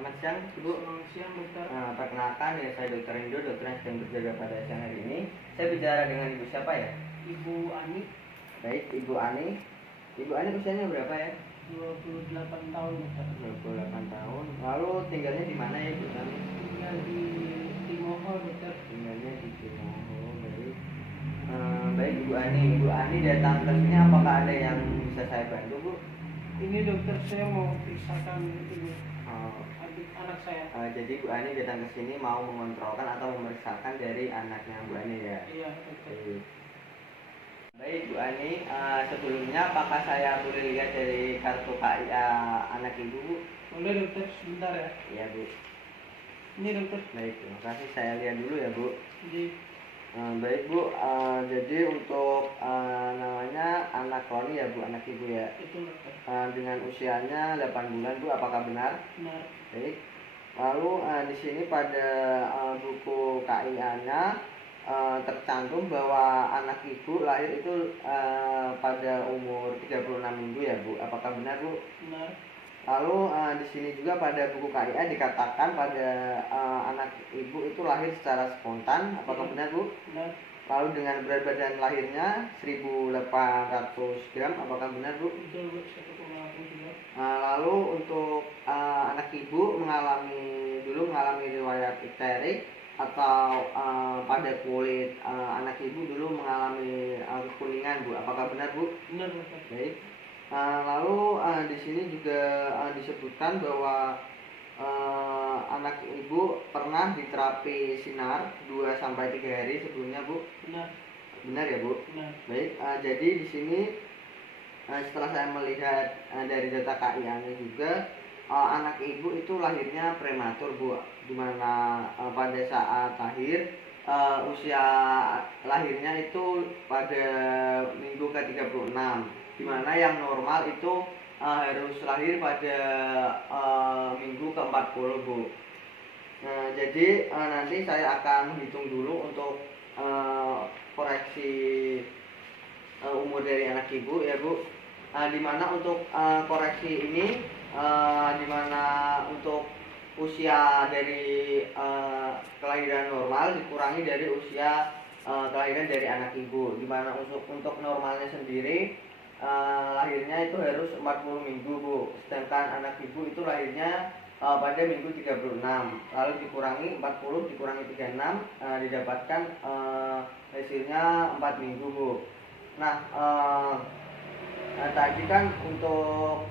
Selamat siang, Ibu. Selamat siang, dokter. Perkenalkan, ya saya Dokter Indo, dokter yang sedang berjaga pada siang hari ini. Saya bicara dengan Ibu siapa ya? Ibu Ani, Baik, Ibu Ani. Ibu Ani usianya berapa ya? 28 tahun, dokter. 28 tahun. Lalu tinggalnya di mana ya, Ibu Ani? Tinggal di Timoho, dokter. Tinggalnya di Timoho. Baik. Baik, Ibu Ani. Ibu Ani datang ke sini, apakah ada yang bisa saya bantu, Bu? Ini dokter, saya mau periksakan ini Oh, adik anak saya. jadi Bu Ani datang ke sini mau mengontrolkan atau memeriksakan dari anaknya Bu Ani ya? Iya, dokter. Baik. Baik Bu Ani, sebelumnya apakah saya boleh lihat dari kartu KIA anak Ibu, Bu? Boleh, dokter, sebentar ya. Iya, Bu. Ini, dokter. Baik, terima kasih. Saya lihat dulu ya, Bu. Jadi, Baik, Bu. Jadi untuk namanya anak Roni ya, Bu, anak Ibu ya. itu, dokter. Dengan usianya 8 bulan, Bu, apakah benar? Benar. Baik. Lalu di sini pada buku KIA-nya tercantum bahwa anak Ibu lahir itu pada umur 36 minggu ya, Bu. Apakah benar, Bu? Benar. Lalu di sini juga pada buku KIA dikatakan pada anak Ibu itu lahir secara spontan. Apakah benar, Bu? Benar. Lalu dengan berat badan lahirnya 1.800 gram. Apakah benar, Bu? Betul, Bu. 1,8 kilo. Lalu untuk anak Ibu mengalami riwayat ikterik atau pada kulit anak Ibu dulu mengalami kekuningan, Bu. Apakah benar, Bu? Benar, dokter. Baik. Lalu di sini juga disebutkan bahwa anak Ibu pernah diterapi sinar 2-3 hari sebelumnya, Bu. Benar. Benar ya, Bu? Benar. Baik. Jadi di sini setelah saya melihat dari data KIA-nya juga anak Ibu itu lahirnya prematur, Bu. Dimana pada saat lahir usia lahirnya itu pada minggu ke-36, dimana yang normal itu harus lahir pada minggu ke-40, Bu. Jadi nanti saya akan hitung dulu untuk koreksi umur dari anak Ibu ya, Bu. Dimana untuk koreksi ini dimana untuk usia dari kelahiran normal dikurangi dari usia kelahiran dari anak Ibu, dimana untuk normalnya sendiri lahirnya itu harus 40 minggu, Bu. Sedangkan anak Ibu itu lahirnya pada minggu 36. Lalu dikurangi 40 dikurangi 36 didapatkan hasilnya 4 minggu, Bu. Nah, tadi kan untuk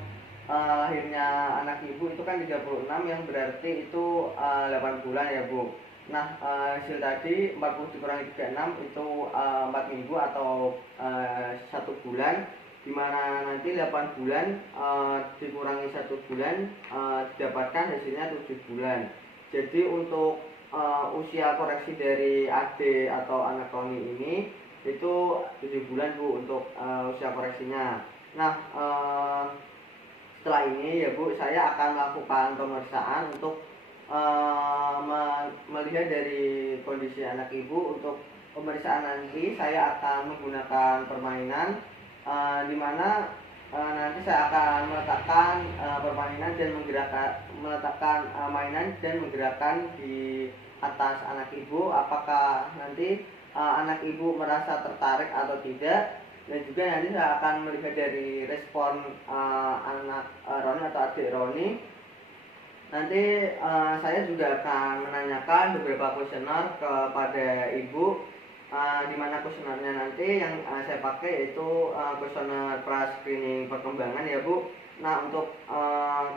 lahirnya anak Ibu itu kan 36, yang berarti itu 8 bulan ya, Bu. Nah, hasil tadi 40 dikurangi 36 itu 4 minggu atau 1 bulan, dimana nanti 8 bulan dikurangi 1 bulan didapatkan hasilnya 7 bulan. Jadi untuk usia koreksi dari adik atau anak Roni ini itu 7 bulan, Bu, untuk usia koreksinya. Nah, setelah ini ya, Bu, saya akan melakukan pemeriksaan untuk melihat dari kondisi anak Ibu. Untuk pemeriksaan nanti saya akan menggunakan permainan dimana nanti saya akan meletakkan permainan dan meletakkan mainan dan menggerakkan di atas anak Ibu. Apakah nanti anak Ibu merasa tertarik atau tidak, dan juga nanti saya akan melihat dari respon anak Roni atau adik Roni. Nanti saya juga akan menanyakan beberapa kuesioner kepada Ibu, di mana kuesionernya nanti yang saya pakai yaitu kuesioner pra-screening perkembangan ya, Bu. Nah, untuk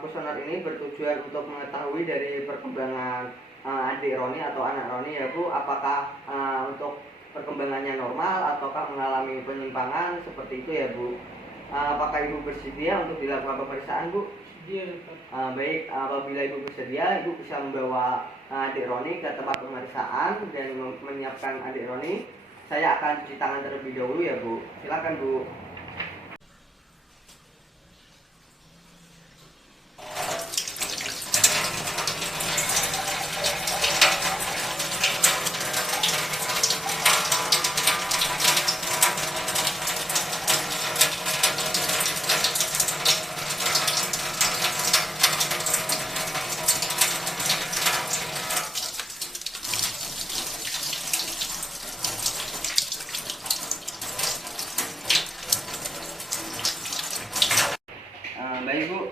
kuesioner ini bertujuan untuk mengetahui dari perkembangan adik Roni atau anak Roni ya, Bu, apakah untuk perkembangannya normal ataukah mengalami penyimpangan seperti itu ya, Bu. Apakah Ibu bersedia untuk dilakukan pemeriksaan, Bu? Sedia, dokter. Baik, apabila Ibu bersedia, Ibu bisa membawa adik Roni ke tempat pemeriksaan dan menyiapkan adik Roni. Saya akan cuci tangan terlebih dahulu ya, Bu. Silakan, Bu. Baik Bu,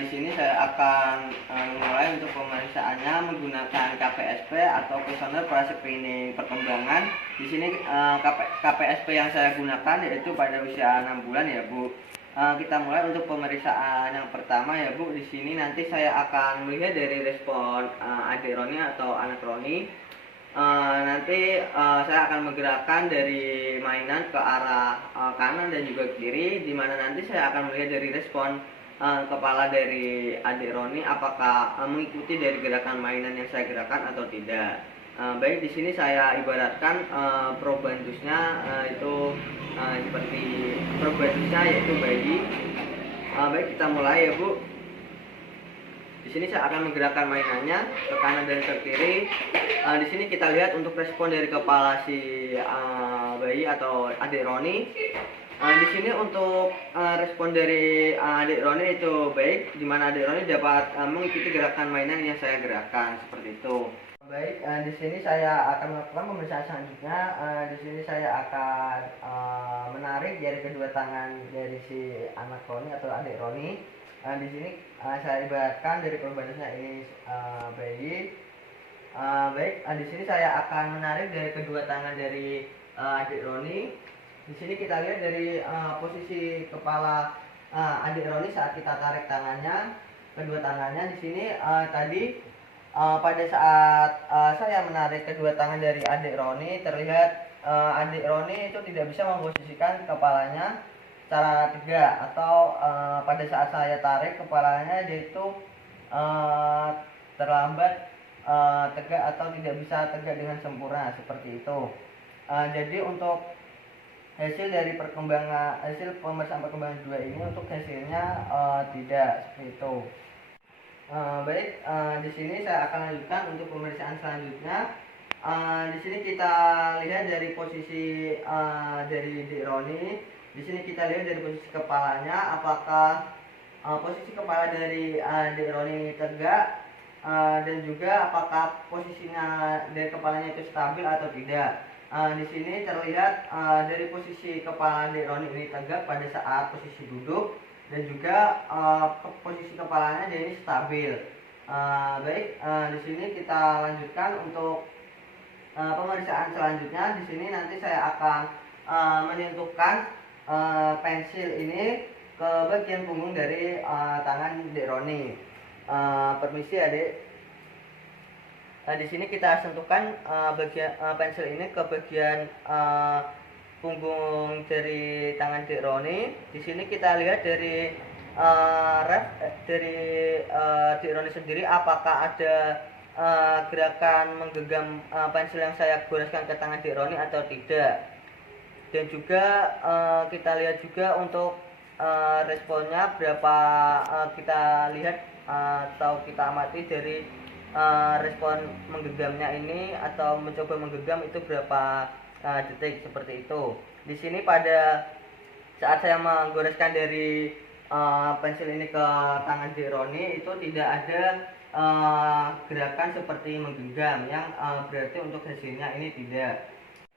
di sini saya akan memulai untuk pemeriksaannya menggunakan KPSP atau kuesioner pra-screening perkembangan. Di sini KPSP yang saya gunakan yaitu pada usia 6 bulan ya Bu. Kita mulai untuk pemeriksaan yang pertama ya Bu. Di sini nanti saya akan melihat dari respon adik Roni atau anak Roni. Saya akan menggerakkan dari mainan ke arah kanan dan juga kiri, di mana nanti saya akan melihat dari respon kepala dari adik Roni apakah mengikuti dari gerakan mainan yang saya gerakan atau tidak. Baik, di sini saya ibaratkan probandusnya itu seperti probandusnya yaitu bayi. Baik, kita mulai ya Bu. Di sini saya akan menggerakkan mainannya ke kanan dan ke kiri. Di sini kita lihat untuk respon dari kepala si bayi atau adik Roni. Di sini untuk respon dari adik Roni itu baik, di mana adik Roni dapat mengikuti gerakan mainan yang saya gerakan seperti itu. Baik, di sini saya akan melakukan pemeriksaan selanjutnya. Di sini saya akan menarik jari kedua tangan dari si anak Roni atau adik Roni. Di sini saya ibaratkan dari probandusnya ini bayi. Baik, di sini saya akan menarik dari kedua tangan dari adik Roni. Di sini kita lihat dari posisi kepala adik Roni saat kita tarik tangannya, kedua tangannya. Di sini tadi pada saat saya menarik kedua tangan dari adik Roni, terlihat adik Roni itu tidak bisa memposisikan kepalanya secara tegak, atau pada saat saya tarik kepalanya dia itu terlambat tegak atau tidak bisa tegak dengan sempurna seperti itu. Jadi untuk hasil dari hasil pemeriksaan perkembangan 2 ini untuk hasilnya tidak seperti itu. Baik, di sini saya akan lanjutkan untuk pemeriksaan selanjutnya. Di sini kita lihat dari posisi dari Dik Roni. Di sini kita lihat dari posisi kepalanya, apakah posisi kepala dari Dik Roni ini tegak, dan juga apakah posisinya dari kepalanya itu stabil atau tidak. Di sini terlihat dari posisi kepala Dik Roni ini tegak pada saat posisi duduk, dan juga posisi kepalanya dia ini stabil. Baik, di sini kita lanjutkan untuk pemeriksaan selanjutnya. Di sini nanti saya akan menyentuhkan pensil ini ke bagian punggung dari tangan Dek Roni. Permisi adik. Di sini kita sentuhkan bagian pensil ini ke bagian punggung dari tangan Dek Roni. Di sini kita lihat dari Dek Roni sendiri apakah ada gerakan menggenggam pensil yang saya goreskan ke tangan Dek Roni atau tidak. Dan juga kita lihat juga untuk responnya berapa, kita lihat atau kita amati dari respon menggenggamnya ini atau mencoba menggenggam itu berapa detik seperti itu. Di sini pada saat saya menggoreskan dari pensil ini ke tangan Dek Roni itu tidak ada gerakan seperti menggenggam yang berarti untuk hasilnya ini tidak.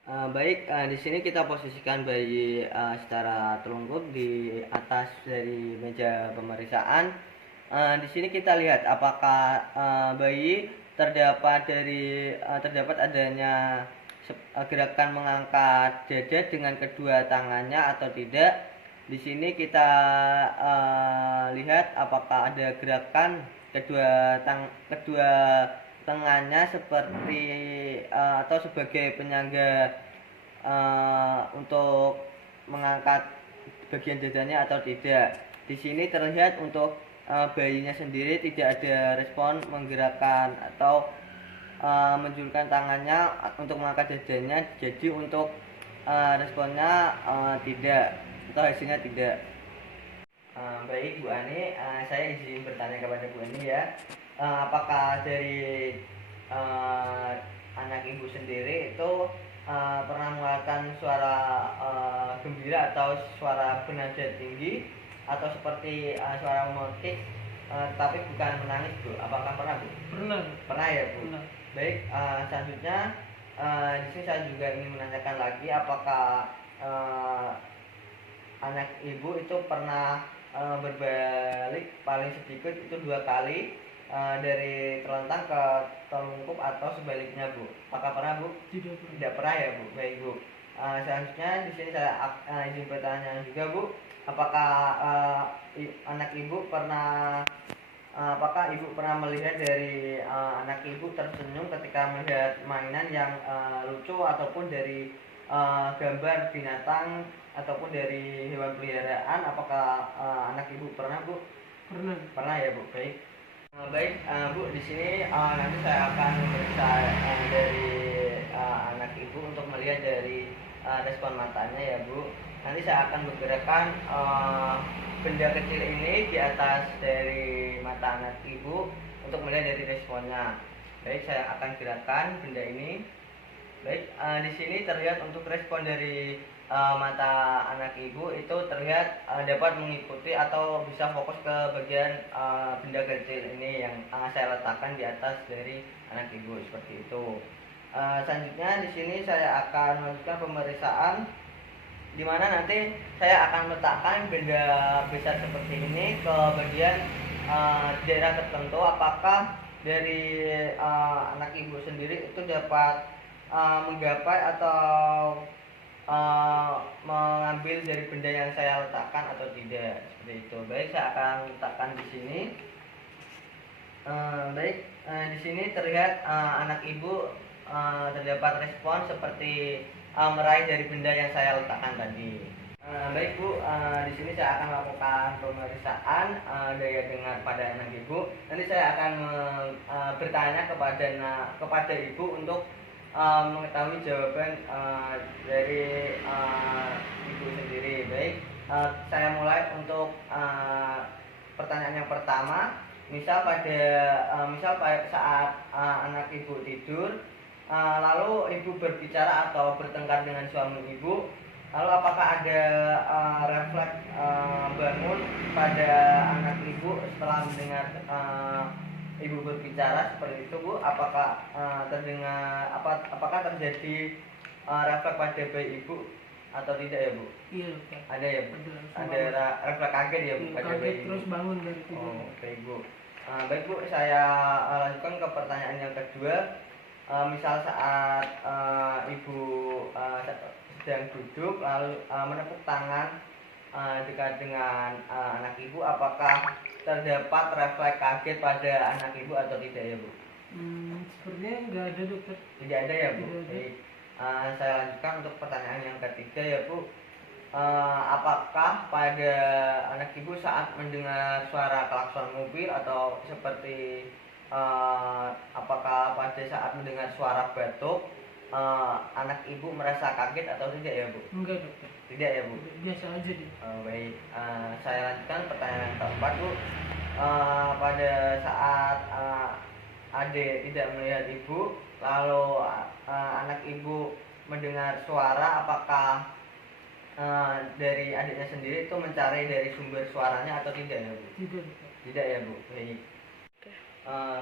Baik, di sini kita posisikan bayi secara telungkup di atas dari meja pemeriksaan. Di sini kita lihat apakah bayi terdapat adanya gerakan mengangkat dada dengan kedua tangannya atau tidak. Di sini kita lihat apakah ada gerakan kedua tangannya seperti atau sebagai penyangga untuk mengangkat bagian dadanya atau tidak. Di sini terlihat untuk bayinya sendiri tidak ada respon menggerakkan atau menjulurkan tangannya untuk mengangkat dadanya. Jadi untuk responnya tidak, atau hasilnya tidak. Baik Bu Ani, saya izin bertanya kepada Bu Ani ya. Apakah dari anak ibu sendiri itu pernah mengeluarkan suara gembira atau suara bernada tinggi atau seperti suara memotik, tapi bukan menangis Bu? Apakah pernah Bu? Pernah. Pernah ya Bu? Pernah. Baik, selanjutnya di sini saya juga ingin menanyakan lagi apakah anak ibu itu pernah berbalik paling sedikit itu 2 kali dari terlentang ke telungkup atau sebaliknya, Bu. Apakah pernah, Bu? Tidak pernah. Tidak pernah ya, Bu. Baik, Bu. Selanjutnya di sini saya izin bertanya juga, Bu. Apakah anak Ibu pernah apakah Ibu pernah melihat dari anak Ibu tersenyum ketika melihat mainan yang lucu ataupun dari gambar binatang ataupun dari hewan peliharaan? Apakah anak Ibu pernah, Bu? Pernah. Pernah ya, Bu. Baik. Baik, Bu, di sini nanti saya akan memeriksa dari anak Ibu untuk melihat dari respon matanya ya, Bu. Nanti saya akan menggerakkan benda kecil ini di atas dari mata anak Ibu untuk melihat dari responnya. Baik, saya akan gerakkan benda ini. Baik, di sini terlihat untuk respon dari mata anak Ibu itu terlihat dapat mengikuti atau bisa fokus ke bagian benda kecil ini yang saya letakkan di atas dari anak Ibu seperti itu. Selanjutnya di sini saya akan melanjutkan pemeriksaan di mana nanti saya akan meletakkan benda besar seperti ini ke bagian daerah tertentu. Apakah dari anak Ibu sendiri itu dapat menggapai atau mengambil dari benda yang saya letakkan atau tidak, seperti itu. Baik, saya akan letakkan di sini. Baik, di sini terlihat anak Ibu terdapat respon seperti meraih dari benda yang saya letakkan tadi. Baik, Bu, di sini saya akan melakukan pemeriksaan daya dengar pada anak Ibu. Nanti saya akan bertanya kepada Ibu untuk mengetahui jawaban dari Ibu sendiri. Baik, saya mulai untuk pertanyaan yang pertama. Misal pada saat anak Ibu tidur, lalu Ibu berbicara atau bertengkar dengan suami Ibu, lalu apakah ada refleks bangun pada anak Ibu setelah mendengar Ibu berbicara seperti itu, Bu? Apakah apakah terjadi refleks pada bayi Ibu atau tidak ya, Bu? Iya, Pak. Ada ya, Bu? Ada refleks kaget ya, Bu, pada Kaget bayi Ibu? terus bangun dari tidur. Oh, baik, Bu. Baik, Bu, saya lanjutkan ke pertanyaan yang kedua. Misal saat Ibu sedang duduk lalu menepuk tangan dekat dengan anak Ibu, apakah terdapat refleks kaget pada anak Ibu atau tidak ya, Bu? Sepertinya nggak ada, Dokter. Tidak ada ya, Bu? Tidak ada. Baik. Saya lanjutkan untuk pertanyaan yang ketiga ya, Bu. Apakah pada anak Ibu saat mendengar suara klakson mobil atau seperti apakah pada saat mendengar suara batuk anak Ibu merasa kaget atau tidak ya, Bu? Enggak, Dokter. Tidak ya, Bu? Biasa aja deh. Baik, saya lanjutkan pertanyaan yang keempat, Bu. Pada saat adik tidak melihat Ibu, lalu anak Ibu mendengar suara, apakah dari adiknya sendiri itu mencari dari sumber suaranya atau tidak ya, Bu? Tidak, Dokter. Tidak ya, Bu. Baik.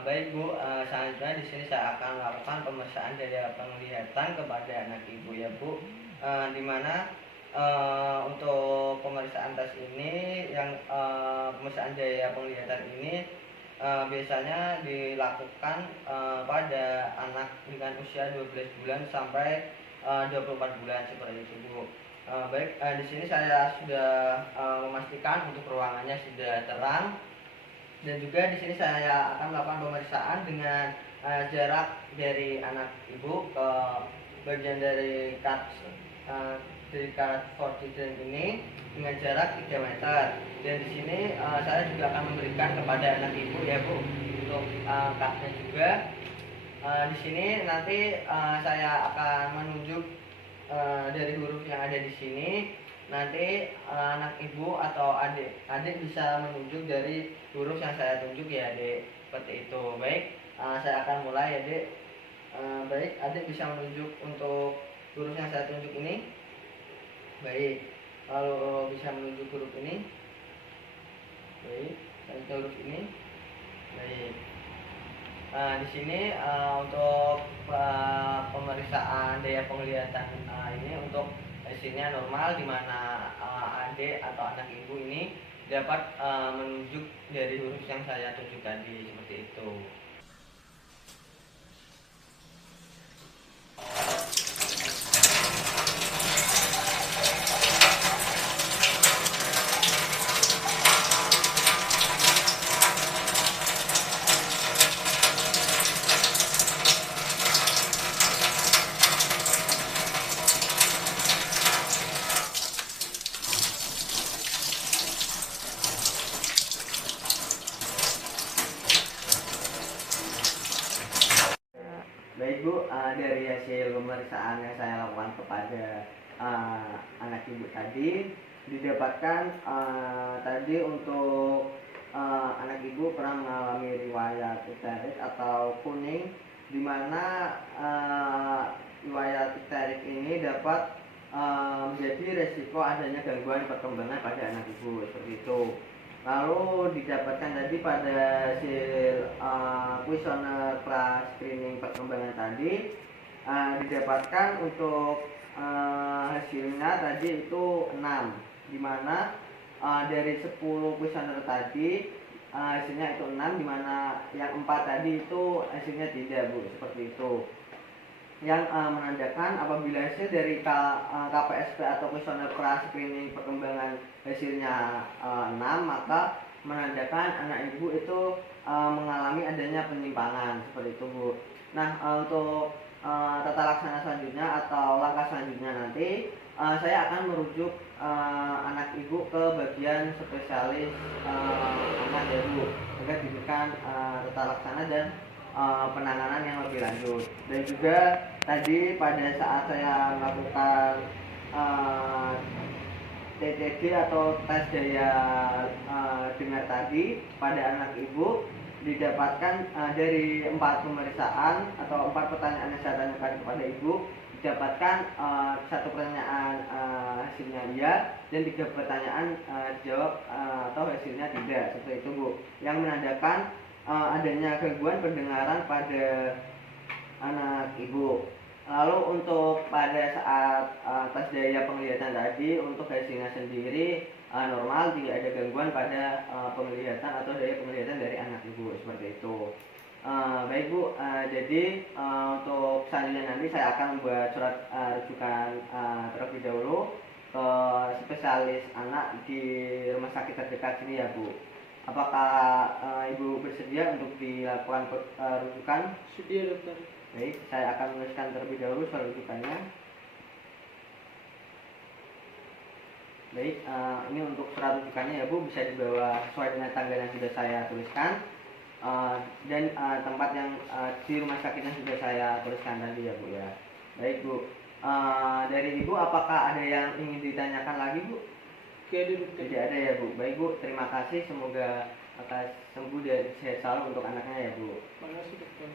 Baik, Bu, selanjutnya di sini saya akan melakukan pemeriksaan daya penglihatan kepada anak Ibu ya, Bu. Di mana untuk pemeriksaan tes ini yang pemeriksaan daya penglihatan ini biasanya dilakukan pada anak dengan usia 12 bulan sampai 24 bulan seperti itu, Bu. Baik, di sini saya sudah memastikan untuk ruangannya sudah terang. Dan juga di sini saya akan melakukan pemeriksaan dengan jarak dari anak Ibu ke bagian dari cut fortiden ini dengan jarak 3 meter. Dan di sini saya juga akan memberikan kepada anak Ibu ya, Bu, untuk cutnya juga. Di sini nanti saya akan menunjuk dari huruf yang ada di sini. Nanti anak Ibu atau adik bisa menunjuk dari huruf yang saya tunjuk ya, Adik, seperti itu. Baik, saya akan mulai ya, Adik. Baik, adik bisa menunjuk untuk huruf yang saya tunjuk ini. Baik, lalu bisa menunjuk huruf ini. Baik, dan huruf ini. Baik. Di sini untuk pemeriksaan daya penglihatan ini untuk hasilnya normal, di mana adik atau anak Ibu ini dapat menunjuk dari huruf yang saya tunjuk tadi seperti itu. Baik Bu, dari hasil pemeriksaan yang saya lakukan kepada anak ibu tadi didapatkan tadi untuk anak ibu pernah mengalami riwayat histerik atau kuning, di mana riwayat histerik ini dapat menjadi resiko adanya gangguan perkembangan pada anak ibu seperti itu. Lalu didapatkan tadi pada hasil kuesioner pra screening perkembangan tadi didapatkan untuk hasilnya tadi itu 6, di mana dari 10 kuesioner tadi hasilnya itu 6, di mana yang 4 tadi itu hasilnya tidak Bu, seperti itu. Yang menandakan apabila hasil dari KPSP atau kuesioner pra screening perkembangan hasilnya 6, maka menandakan anak ibu itu mengalami adanya penyimpangan seperti itu Bu. Nah, untuk tata laksana selanjutnya atau langkah selanjutnya nanti saya akan merujuk anak ibu ke bagian spesialis anak ya Bu, agar diberikan tata laksana dan penanganan yang lebih lanjut. Dan juga tadi pada saat saya melakukan TTG atau tes daya dengar tadi pada anak ibu didapatkan dari 4 pemeriksaan atau 4 pertanyaan yang saya tanyakan kepada ibu, didapatkan 1 pertanyaan hasilnya iya dan 3 pertanyaan dijawab atau hasilnya tidak, seperti itu Bu, yang menandakan adanya gangguan pendengaran pada anak ibu. Lalu untuk pada saat tes daya penglihatan tadi, untuk hasilnya sendiri normal, tidak ada gangguan pada penglihatan atau daya penglihatan dari anak ibu, seperti itu. Baik Bu, jadi untuk selanjutnya nanti saya akan membuat surat rujukan terlebih dahulu ke spesialis anak di rumah sakit terdekat sini ya Bu. Apakah Ibu bersedia untuk dilakukan rujukan? Sedia dokter. Baik, saya akan menuliskan terlebih dahulu soal rujukannya. Baik, ini untuk surat rujukannya ya Bu, bisa dibawa sesuai dengan tanggal yang sudah saya tuliskan dan tempat yang di rumah sakit yang sudah saya tuliskan tadi ya Bu ya. Baik Bu, dari Ibu apakah ada yang ingin ditanyakan lagi Bu? Tidak ada ya Bu. Baik Bu, terima kasih, semoga akan sembuh dan sehat selalu untuk anaknya ya Bu. Terima kasih dokter.